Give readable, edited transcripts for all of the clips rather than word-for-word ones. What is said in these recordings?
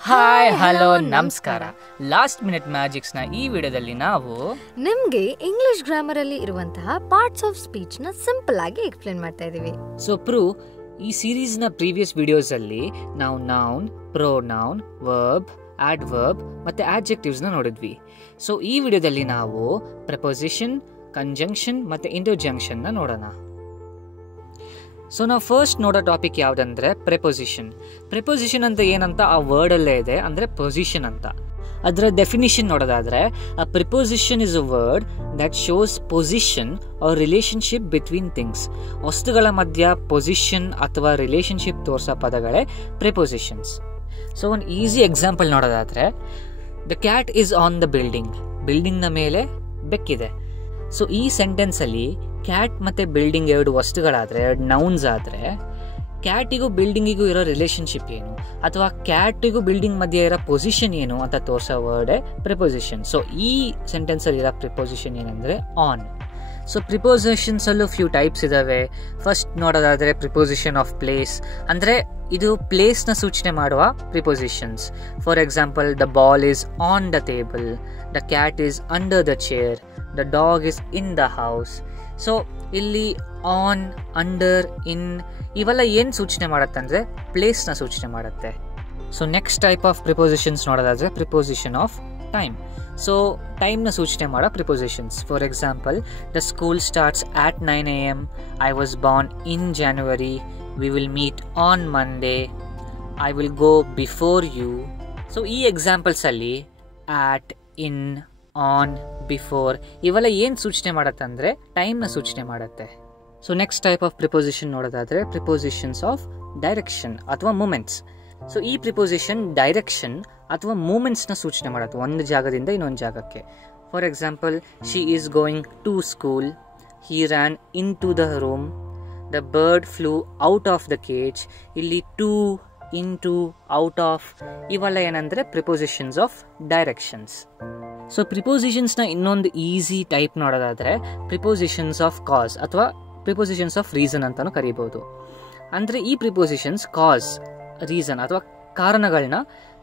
Hi hello ನಮಸ್ಕಾರ. Last minute ಮ್ಯಾಜಿಕ್ಸ್ನ ಈ ವಿಡಿಯೋದಲ್ಲಿ ನಾವು ನಿಮಗೆ ಇಂಗ್ಲಿಷ್ ಗ್ರಾಮರ್ ಅಲ್ಲಿ ಇರುವಂತಹ ಪಾರ್ಟ್ಸ್ ಆಫ್ ಸ್ಪೀಚ್ ನ ಸಿಂಪಲ್ ಆಗಿ ಎಕ್ಸ್ಪ್ಲೇನ್ ಮಾಡ್ತಾ ಇದೀವಿ. ಸೊ ಈ ಸೀರೀಸ್ ನ ಪ್ರೀವಿಯಸ್ ವಿಡಿಯೋಸ್ ಅಲ್ಲಿ ನಾವು ನೌನ್, ಪ್ರೊನೌನ್, ವರ್ಬ್, ಆಡ್ವರ್ಬ್ ಮತ್ತೆ ಆಡ್ಜೆಕ್ಟಿವ್ಸ್ ನ ನೋಡಿದ್ವಿ. ಸೊ ಈ ವಿಡಿಯೋದಲ್ಲಿ ನಾವು ಪ್ರೆಪೋಸಿಷನ್, ಕಂಜಂಕ್ಷನ್ ಮತ್ತೆ ಇಂಟರ್ಜಂಕ್ಷನ್ ನ ನೋಡೋಣ. ಸೊ ನಾವು ಫಸ್ಟ್ ನೋಡೋ ಟಾಪಿಕ್ ಯಾವುದಂದ್ರೆ ಪ್ರೆಪೋಸಿಷನ್. ಪ್ರೆಪೋಸಿಷನ್ ಅಂತ ಏನಂತ ಆ ವರ್ಡ್ ಅಲ್ಲೇ ಇದೆ, ಅಂದ್ರೆ ಪೊಸಿಷನ್ ಅಂತ. ಅದರ ಡೆಫಿನಿಷನ್ ನೋಡೋದಾದ್ರೆ, a preposition is a word that shows position or relationship between things. ವಸ್ತುಗಳ ಮಧ್ಯ ಪೊಸಿಷನ್ ಅಥವಾ ರಿಲೇಶನ್ಶಿಪ್ ತೋರಿಸೋ ಪದಗಳೇ ಪ್ರಿಪೋಸಿಷನ್ಸ್. ಸೊ ಒಂದು ಈಸಿ ಎಕ್ಸಾಂಪಲ್ ನೋಡೋದಾದ್ರೆ, the cat is on the building. ಬಿಲ್ಡಿಂಗ್ನ ಮೇಲೆ ಬೆಕ್ಕಿದೆ. ಸೊ ಈ ಸೆಂಟೆನ್ಸ್ ಅಲ್ಲಿ ಕ್ಯಾಟ್ ಮತ್ತೆ ಬಿಲ್ಡಿಂಗ್ ಎರಡು ವಸ್ತುಗಳಾದ್ರೆ, ಎರಡು ನೌನ್ಸ್ ಆದ್ರೆ, ಕ್ಯಾಟಿಗೂ ಬಿಲ್ಡಿಂಗಿಗೂ ಇರೋ ರಿಲೇಶನ್ಶಿಪ್ ಏನು ಅಥವಾ ಕ್ಯಾಟಿಗೂ ಬಿಲ್ಡಿಂಗ್ ಮಧ್ಯೆ ಇರೋ ಪೊಸಿಷನ್ ಏನು ಅಂತ ತೋರಿಸೋ ವರ್ಡೇ ಪ್ರಿಪೋಸಿಷನ್. ಸೊ ಈ ಸೆಂಟೆನ್ಸ್ ಅಲ್ಲಿ ಇರೋ ಪ್ರಿಪೋಸಿಷನ್ ಏನಂದ್ರೆ ಆನ್. ಸೊ ಪ್ರಿಪೋಸಿಷನ್ಸ್ ಅಲ್ಲೂ ಫ್ಯೂ ಟೈಪ್ಸ್ ಇದಾವೆ. ಫಸ್ಟ್ ನೋಡೋದಾದ್ರೆ ಪ್ರಿಪೋಸಿಷನ್ ಆಫ್ ಪ್ಲೇಸ್, ಅಂದ್ರೆ ಇದು ಪ್ಲೇಸ್ ನ ಸೂಚನೆ ಮಾಡುವ prepositions. For example, the ball is on the table, the cat is under the chair, the dog is in the house. So ಇಲ್ಲಿ on, under, ಇನ್ ಇವೆಲ್ಲ ಏನ್ ಸೂಚನೆ ಮಾಡುತ್ತೆ ಅಂದ್ರೆ ಪ್ಲೇಸ್ ನ ಸೂಚನೆ ಮಾಡುತ್ತೆ. So next type of prepositions ನೋಡೋದಾದ್ರೆ preposition of time. So time ನ ಸೂಚನೆ ಮಾಡೋ prepositions. For example, the school starts at 9 AM, I was born in January, we will meet on Monday, I will go before you. So ಈ examples ಅಲ್ಲಿ at, in, on, before ಇವೆಲ್ಲ ಏನ್ ಸೂಚನೆ ಮಾಡತ್ತೆ ಅಂದ್ರೆ ಟೈಮ್ ನ ಸೂಚನೆ ಮಾಡತ್ತೆ. So next type of preposition ನೋಡೋದಾದ್ರೆ ಪ್ರಿಪೋಸಿಷನ್ಸ್ ಆಫ್ ಡೈರೆಕ್ಷನ್ ಅಥವಾ ಮೂಮೆಂಟ್ಸ್. ಸೊ ಈ ಪ್ರಿಪೋಸಿಷನ್ ಡೈರೆಕ್ಷನ್ ಅಥವಾ ಮೂಮೆಂಟ್ಸ್ ನ ಸೂಚನೆ ಮಾಡುತ್ತೆ, ಒಂದು ಜಾಗದಿಂದ ಇನ್ನೊಂದು ಜಾಗಕ್ಕೆ. For example, she is going to school, he ran into the room, the bird flew out of the cage. ಇಲ್ಲಿ to, into, out of ಇವೆಲ್ಲ ಏನಂದ್ರೆ prepositions of directions. So prepositions ನ ಇನ್ನೊಂದು ಈಸಿ ಟೈಪ್ ನೋಡೋದಾದ್ರೆ prepositions of cause ಅಥವಾ prepositions of reason ಅಂತಾನು ಕರೀಬಹುದು. ಅಂದ್ರೆ ಈ ಪ್ರಿಪೋಸಿಷನ್ಸ್ ಕಾಸ್, ರೀಸನ್ ಅಥವಾ ಕಾರಣಗಳನ್ನ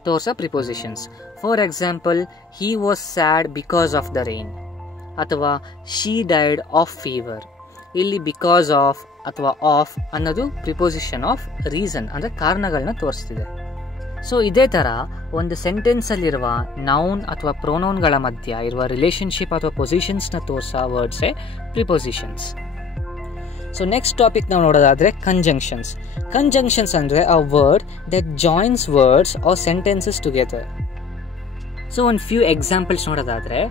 ತೋರ್ಸೋ prepositions. For example, he was sad because of the rain ಅಥವಾ ಶಿ ಡೈಡ್ ಆಫ್ ಫೀವರ್. ಇಲ್ಲಿ ಬಿಕಾಸ್ ಆಫ್ ಅಥವಾ ಆಫ್ ಅನ್ನೋದು ಪ್ರಿಪೋಸಿಷನ್ ಆಫ್ ರೀಸನ್ ಅಂದ್ರೆ ಕಾರಣಗಳನ್ನ ತೋರಿಸ್ತಿದೆ. ಸೊ ಇದೇ ತರ ಒಂದು ಸೆಂಟೆನ್ಸ್ ಅಲ್ಲಿರುವ ನೌನ್ ಅಥವಾ ಪ್ರೊನೌನ್ಗಳ ಮಧ್ಯ ಇರುವ ರಿಲೇಶನ್ಶಿಪ್ ಅಥವಾ ಪೊಸಿಷನ್ಸ್ ನ ತೋರಿಸೋ ವರ್ಡ್ಸೇ ಪ್ರಿಪೋಸಿಷನ್ಸ್. ಸೊ ನೆಕ್ಸ್ಟ್ ಟಾಪಿಕ್ ನಾವು ನೋಡೋದಾದ್ರೆ ಕಂಜಂಕ್ಷನ್ಸ್. ಕಂಜಂಕ್ಷನ್ಸ್ ಅಂದ್ರೆ a word that joins words or sentences together. So ಒಂದು ಫ್ಯೂ ಎಕ್ಸಾಂಪಲ್ಸ್ ನೋಡೋದಾದ್ರೆ,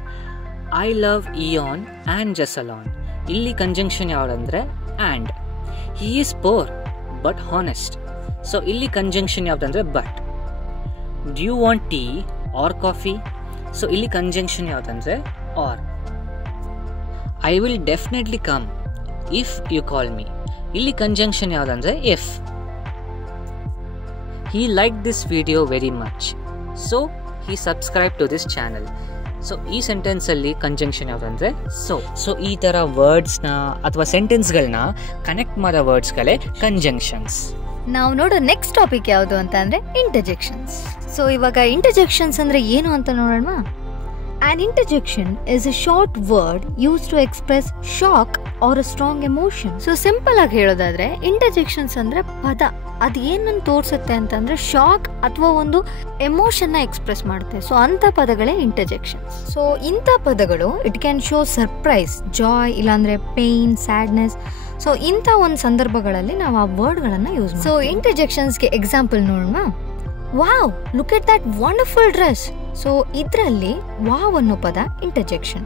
I love Ian and Jesalon. ಇಲ್ಲಿ ಕಂಜಂಕ್ಷನ್ ಯಾವುದಂದ್ರೆ and. He is poor but honest. So ಇಲ್ಲಿ ಕಂಜಂಕ್ಷನ್ ಯಾವುದಂದ್ರೆ but. Do you want tea or coffee? So ಇಲ್ಲಿ conjunction ಯಾವುದಂದ್ರೆ or. I will definitely come if you call me. ಇಲ್ಲಿ conjunction ಯಾವುದಂದ್ರೆ if. He like this video very much, so he subscribe to this channel. So ಈ sentence ಅಲ್ಲಿ conjunction ಯಾವುದಂದ್ರೆ so. So ಈ ತರ words ನ ಅಥವಾ ಸೆಂಟೆನ್ಸ್ಗಳನ್ನ ಕನೆಕ್ಟ್ ಮಾಡೋ ವರ್ಡ್ಸ್ಗಳೇ ಕಂಜಂಕ್ಷನ್ಸ್. ನಾವು ನೋಡೋ ನೆಕ್ಸ್ಟ್ ಟಾಪಿಕ್ ಯಾವುದು ಅಂತ ಅಂದ್ರೆ ಇಂಟರ್ಜೆಕ್ಷನ್ಸ್. ಸೊ ಇವಾಗ ಇಂಟರ್ಜೆಕ್ಷನ್ಸ್ ಅಂದ್ರೆ ಏನು ಅಂತ ನೋಡೋಣ. An interjection is a short word used to express shock or a strong emotion. So simple ಆಗಿ ಹೇಳೋದಾದ್ರೆ ಇಂಟರ್ಜೆಕ್ಷನ್ಸ್ ಅಂದ್ರೆ ಪದ ಅದು ಏನನ್ನು ತೋರಿಸುತ್ತೆ ಅಂತಂದ್ರೆ ಶಾಕ್ ಅಥವಾ ಒಂದು ಎಮೋಷನ್ ನ ಎಕ್ಸ್ಪ್ರೆಸ್ ಮಾಡುತ್ತೆ. ಸೊ ಅಂತ ಪದಗಳೇ ಇಂಟರ್ಜೆಕ್ಷನ್ಸ್. ಸೊ ಇಂಥ ಪದಗಳು it can show surprise, Joy, ಇಲ್ಲಾಂದ್ರೆ ಪೇನ್, ಸ್ಯಾಡ್ನೆಸ್. ಸೊ ಇಂಥ ಒಂದು ಸಂದರ್ಭಗಳಲ್ಲಿ ನಾವು ಆ ವರ್ಡ್ಗಳನ್ನ ಯೂಸ್ ಮಾಡ್ತೀವಿ. ಸೊ ಇಂಟರ್ಜೆಕ್ಷನ್ಸ್ಗೆ ಎಕ್ಸಾಂಪಲ್ ನೋಡೋಣ. Wow, look at that wonderful dress. So ಇದರಲ್ಲಿ ವಾವ್ ಅನ್ನೋ ಪದ interjection.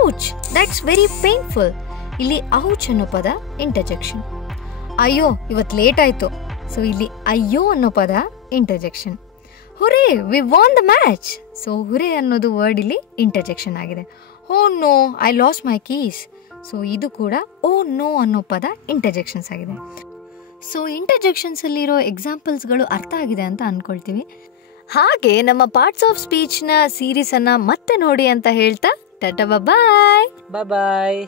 Ouch, that's very painful. ಇಲ್ಲಿ ಔಚ್ ಅನ್ನೋ ಪದ ಇಂಟರ್ಜೆಕ್ಷನ್. ಅಯ್ಯೋ, ಇವತ್ತು ಲೇಟ್ ಆಯ್ತು. ಸೊ ಇಲ್ಲಿ ಅಯ್ಯೋ ಅನ್ನೋ ಪದ interjection. Hurray, we won the match. So hurray ಅನ್ನೋದು ವರ್ಡ್ ಇಲ್ಲಿ ಇಂಟರ್ಜೆಕ್ಷನ್ ಆಗಿದೆ. Oh no, I lost my keys. So ಇದು ಕೂಡ ಓ ನೋ ಅನ್ನೋ ಪದ ಇಂಟರ್ಜೆಕ್ಷನ್ಸ್ ಆಗಿದೆ. ಸೊ ಇಂಟರ್ಜೆಕ್ಷನ್ಸ್ ಅಲ್ಲಿರೋ ಎಕ್ಸಾಂಪಲ್ಸ್ಗಳು ಅರ್ಥ ಆಗಿದೆ ಅಂತ ಅನ್ಕೊಳ್ತೀವಿ. ಹಾಗೆ ನಮ್ಮ ಪಾರ್ಟ್ಸ್ ಆಫ್ ಸ್ಪೀಚ್ ನ ಸೀರೀಸ್ ಅನ್ನ ಮತ್ತೆ ನೋಡಿ ಅಂತ ಹೇಳ್ತಾ ಟಾಟಾ, ಬಾಯ್ ಬಾಯ್.